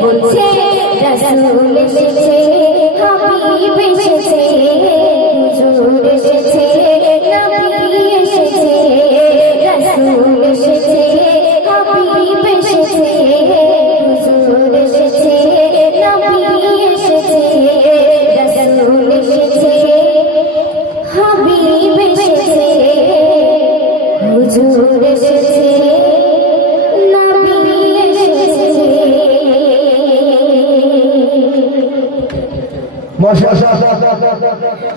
বলছে রাসূল এসেছে হাবিব এসেছে হুজুর এসেছে নবী এসেছে রাসূল এসেছে হাবিব এসেছে হুজুর এসেছে নবী এসেছে রাসূল এসেছে হাবিব এসেছে হুজুর এসেছে নবী এসেছে। মাশাআল্লাহ।